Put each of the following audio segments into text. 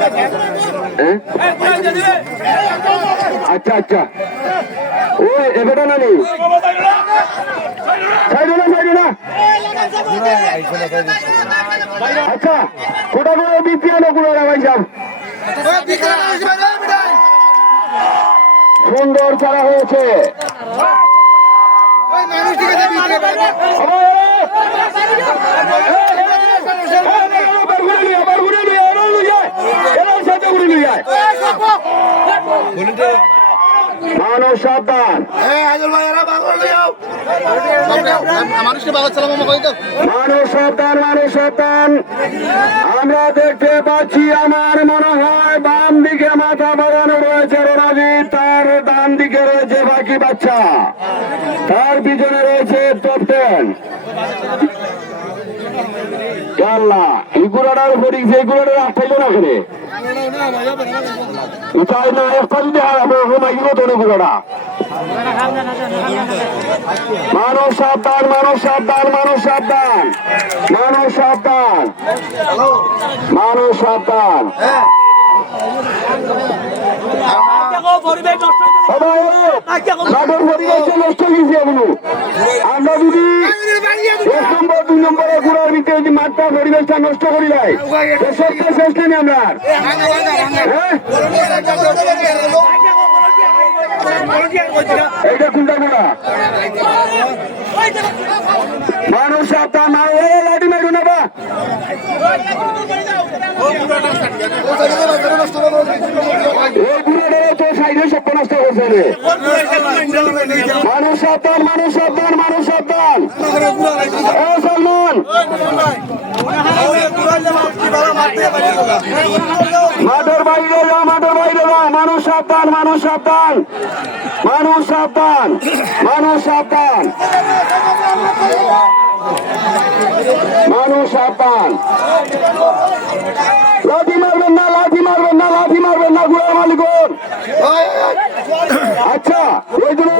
হ্যাঁ? আচ্ছা আচ্ছা। ও এবারটা না নেই। সাইডে না সাইডে না আচ্ছা কোটা করে আনো কোনো ভাই সাহেব সুন্দর চারা হয়েছে। মানুষ সাবধান মানুষ আমরা দেখতে পাচ্ছি আমার মনে হয় বাম দিকে মাথা বাগানো রয়েছে রোনাজি তার ডান দিকে রয়েছে বাকি বাচ্চা। তার পিছনে রয়েছে টপ টেন মানব সাবধান আমরা যদি এক দুই নম্বরে ভিতরে যদি মাঠটা পরিবেশটা নষ্ট করি সবটা শেষ নেই আমরা। হ্যাঁ? এইটা কোনটা কোনটা মানুষ সাবধান মানুষ এ, লাঠি মারো না মানুষ সাবধান মানুষ ও সলমান মাঠের বাইরে যা মাঠের বাইরে যা মানুষ সাবধান মানুষ সাবধান মানুষ সাবধান মানুষ সাবধান মানুষ সাবধান লাঠি মারবেন না লাঠি মারবেন না লাঠি মারবেন না গুড়ার মালিকন আচ্ছা ওইগুলো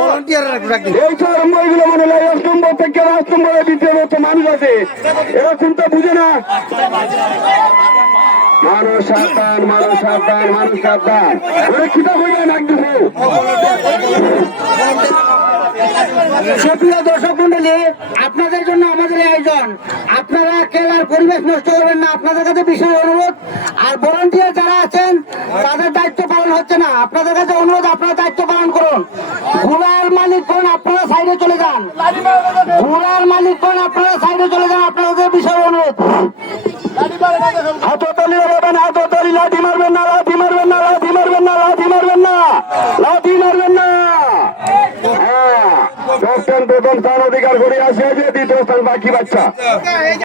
এই ওইগুলো মানে হয় এক নম্বর দ্বিতীয় মতো মানুষ আছে। এরকম তো বুঝে না? মানুষ সাবধান মানুষ সাবধান মানুষ সাবধান। ওরা কিতা কইলেন একদম সুপ্রিয় দর্শক মন্ডলী আপনাদের জন্য আমাদের এই আয়োজন। আপনারা খেলার পরিবেশ নষ্ট করবেন না আপনাদের কাছে বিশেষ অনুরোধ। আর ভলান্টিয়ার যারা আছেন তাদের দায়িত্ব পালন হচ্ছে না। আপনাদের কাছে অনুরোধ আপনারা দায়িত্ব পালন করুন। ঘোড়ার মালিক কোন আপনারা সাইডে চলে যান। ঘোড়ার মালিক কোন আপনারা সাইডে চলে যান আপনাদের বিশেষ অনুরোধ। হাততালি লাঠি মারবেন না লাঠি মারবেন না লাঠি মারবেন না লাঠি মারবেন না প্রথম প্রথম অধিকার করে আসে যে দ্বিতীয় স্থান বাকি বাচ্চা।